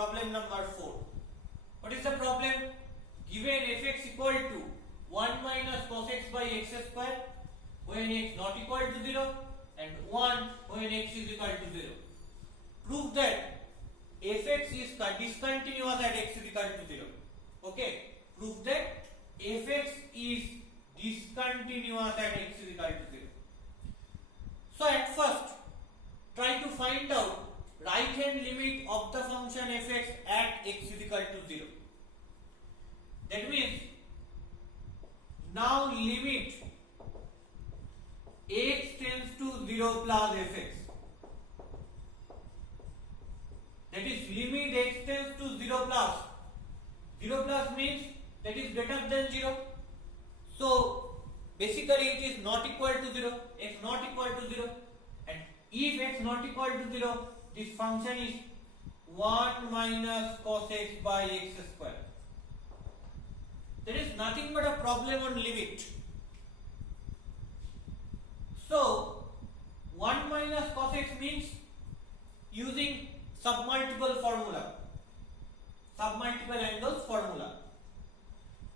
problem number 4. What is the problem? Given fx equal to 1 minus cos x by x square when x not equal to 0 and 1 when x is equal to 0. Prove that fx is discontinuous at x is equal to 0. Okay? Prove that fx is discontinuous at x is equal to 0. So at first, try to find out right hand limit of the function fx at x is equal to 0. That means now limit x tends to 0 plus fx. That is limit x tends to 0 plus. 0 plus means that is greater than 0. So basically it is not equal to 0. X not equal to 0. And if x not equal to 0, this function is 1 minus cos x by x square. There is nothing but a problem on limit. So 1 minus cos x means using submultiple formula, submultiple angles formula.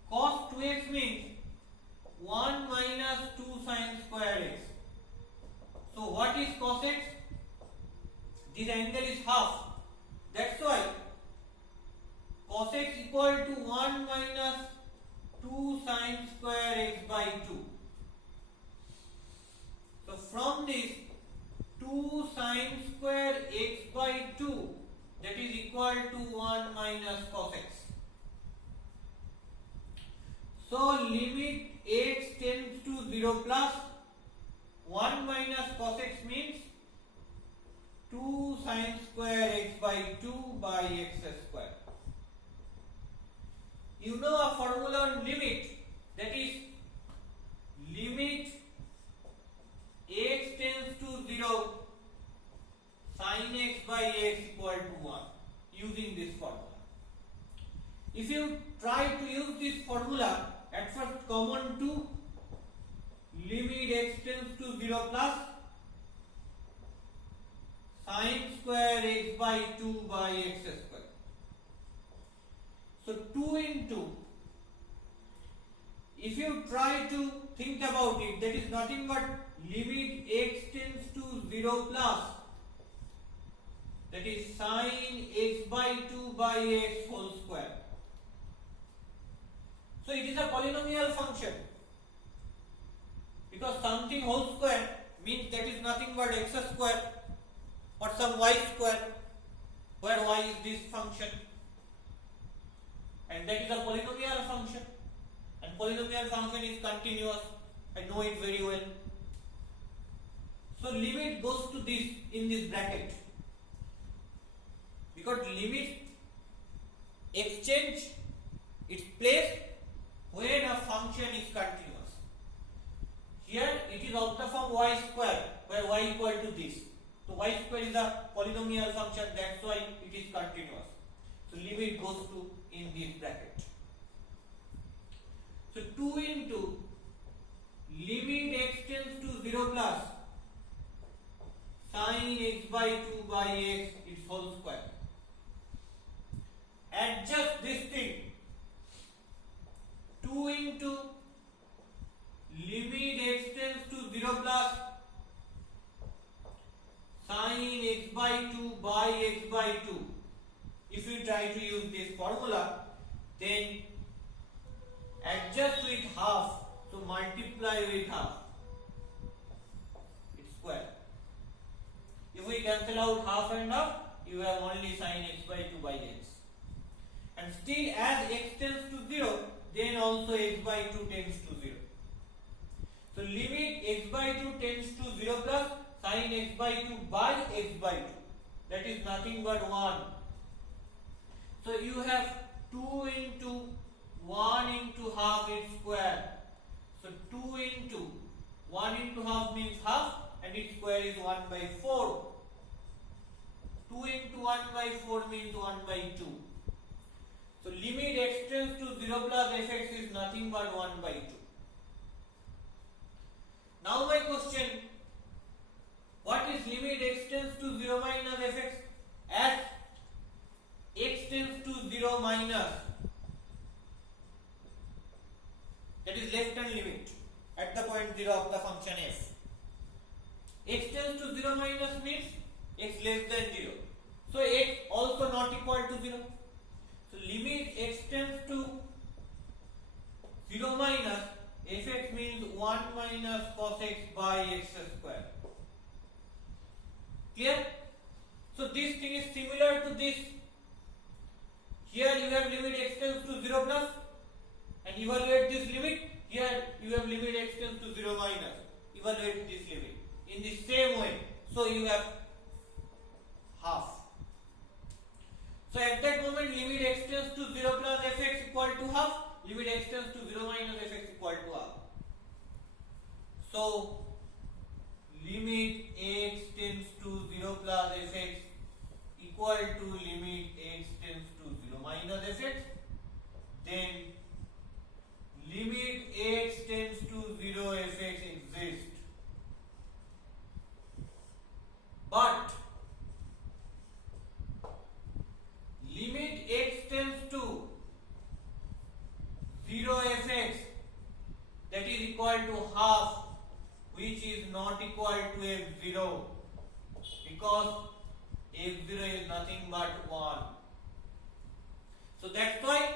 Cos 2x means 1 minus 2 sin square x. So what is cos x? This angle is half. That's why cos x equal to 1 minus 2 sin square x by 2. So from this 2 sin square x by 2, that is equal to 1 minus cos x. So limit x tends to 0 plus 1 minus cos x means 2 sin square x by 2 by x square. You know a formula on limit, that is limit x tends to 0 sin x by x equal to 1 using this formula. If you try to use this formula, at first common to limit x tends to 0 plus sin square x by 2 by x square. So 2 into, if you try to think about it, that is nothing but limit x tends to 0 plus, that is sin x by 2 by x whole square. So it is a polynomial function, because something whole square means that is nothing but x square or some y square, where y is this function, and that is a polynomial function, and polynomial function is continuous. I know it very well. So limit goes to this in this bracket, because limit exchange its place when a function is continuous. Here it is of the form y square, where y equal to this. So y square is a polynomial function, that's why it is continuous. So limit goes to in this bracket. So 2 into limit x tends to 0 plus sin x by 2 by x its whole square. Adjust this thing. 2 into limit x tends to 0 plus sin x by 2 by x by 2. If you try to use this formula, then adjust with half, so multiply with half, it's square. If we cancel out half and half, you have only sin x by 2 by x. And still as x tends to 0, then also x by 2 tends to 0. So limit x by 2 tends to 0 plus sin x by 2 by x by 2. That is nothing but 1. So you have 2 into 1 into half its square. So 2 into 1 into half means half, and its square is 1 by 4. 2 into 1 by 4 means 1 by 2. So limit x tends to 0 plus fx is nothing but 1 by 2. Now my question, what is limit x tends to 0 minus fx? As x minus, that is left hand limit at the point 0 of the function f. X tends to 0 minus means x less than 0. So x also not equal to 0. So limit x tends to 0 minus fx means 1 minus cos x by x square. Clear? So this thing is similar to this. Here you have limit x tends to 0 plus and evaluate this limit. Here you have limit x tends to 0 minus. Evaluate this limit. In the same way. So you have half. So at that moment limit x tends to 0 plus fx equal to half. Limit x tends to 0 minus fx equal to half. So limit x tends to 0 plus fx equal to limit x tends to 0 minus fx. Then limit x tends to 0 fx exists. But limit x tends to 0 fx, that is equal to half, which is not equal to f0 because f0 is nothing but 1. So that's why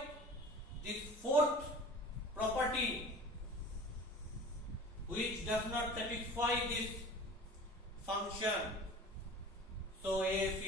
this fourth property, which does not satisfy this function, so f